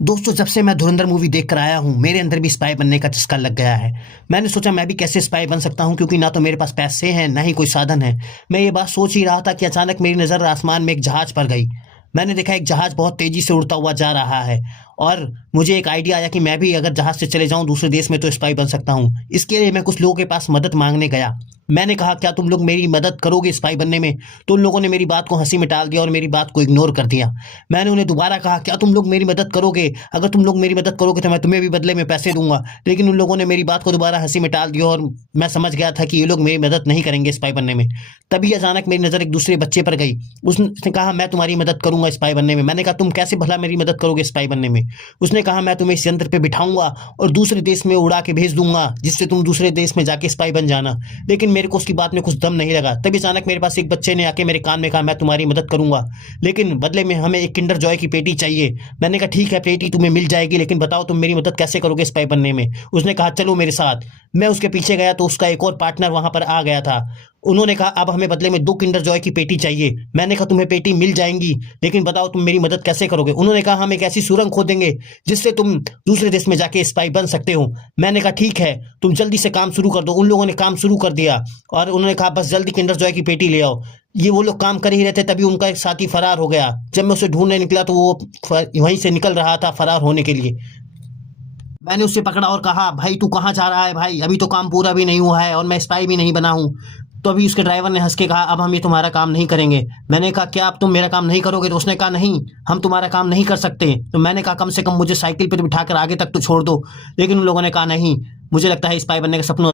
दोस्तों, जब से मैं धुरंधर मूवी देख कर आया हूँ मेरे अंदर भी स्पाई बनने का चस्का लग गया है। मैंने सोचा मैं भी कैसे स्पाई बन सकता हूँ, क्योंकि ना तो मेरे पास पैसे हैं ना ही कोई साधन है। मैं ये बात सोच ही रहा था कि अचानक मेरी नज़र आसमान में एक जहाज पर गई। मैंने देखा एक जहाज बहुत तेजी से उड़ता हुआ जा रहा है और मुझे एक आइडिया आया कि मैं भी अगर जहाज से चले जाऊं दूसरे देश में तो स्पाई बन सकता हूं। इसके लिए मैं कुछ लोगों के पास मदद मांगने गया। मैंने कहा, क्या तुम लोग मेरी मदद करोगे स्पाई बनने में? तो उन लोगों ने मेरी बात को हंसी में टाल दिया और मेरी बात को इग्नोर कर दिया। मैंने उन्हें दोबारा कहा, क्या तुम लोग मेरी मदद करोगे? अगर तुम लोग मेरी मदद करोगे तो मैं तुम्हें भी बदले में पैसे दूंगा। लेकिन उन लोगों ने मेरी बात को दोबारा हंसी में टाल दिया और मैं समझ गया था कि ये लोग मेरी मदद नहीं करेंगे स्पाई बनने में। तभी अचानक मेरी नज़र एक दूसरे बच्चे पर गई। उसने कहा, मैं तुम्हारी मदद करूंगा स्पाई बनने में। मैंने कहा, तुम कैसे भला मेरी मदद करोगे स्पाई बनने में? उसने कहा, मैं तुम्हें इस यंत्र पे बिठाऊंगा और दूसरे देश में उड़ा के भेज दूंगा, जिससे तुम दूसरे देश में जाके स्पाई बन जाना। लेकिन मेरे को उसकी बात में कुछ दम नहीं लगा। तभी अचानक मेरे पास एक बच्चे ने आके मेरे कान में कहा, मैं तुम्हारी मदद करूंगा, लेकिन बदले में हमें एक किंडर जॉय की पेटी चाहिए। मैंने कहा, ठीक है, पेटी तुम्हें मिल जाएगी, लेकिन बताओ तुम मेरी मदद कैसे करोगे स्पाई बनने में? उसने कहा, चलो मेरे साथ। मैं उसके पीछे गया तो उसका एक और पार्टनर वहां पर आ गया था। उन्होंने कहा, अब हमें बदले में 2 किंडर जॉय की पेटी चाहिए। मैंने कहा, तुम्हें पेटी मिल जाएंगी, लेकिन बताओ तुम मेरी मदद कैसे करोगे? उन्होंने कहा, हम एक ऐसी सुरंग खोदेंगे जिससे तुम दूसरे देश में जाके स्पाई बन सकते हो। मैंने कहा, ठीक है, तुम जल्दी से काम शुरू कर दो। उन लोगों ने काम शुरू कर दिया और उन्होंने कहा, बस जल्दी किंडर जॉय की पेटी ले आओ। ये वो लोग काम कर ही रहे थे, तभी उनका एक साथी फरार हो गया। जब मैं उसे ढूंढने निकला तो वो वहीं से निकल रहा था फरार होने के लिए। मैंने उससे पकड़ा और कहा, भाई तू कहाँ जा रहा है भाई? अभी तो काम पूरा भी नहीं हुआ है और मैं स्पाई भी नहीं बना हूँ। तो अभी उसके ड्राइवर ने हंस के कहा, अब हम ये तुम्हारा काम नहीं करेंगे। मैंने कहा, क्या अब तुम मेरा काम नहीं करोगे? तो उसने कहा, नहीं, हम तुम्हारा काम नहीं कर सकते। तो मैंने कहा, कम से कम मुझे साइकिल पर बिठा कर आगे तक तो छोड़ दो। लेकिन उन लोगों ने कहा, नहीं, मुझे लगता है स्पाई बनने का सपना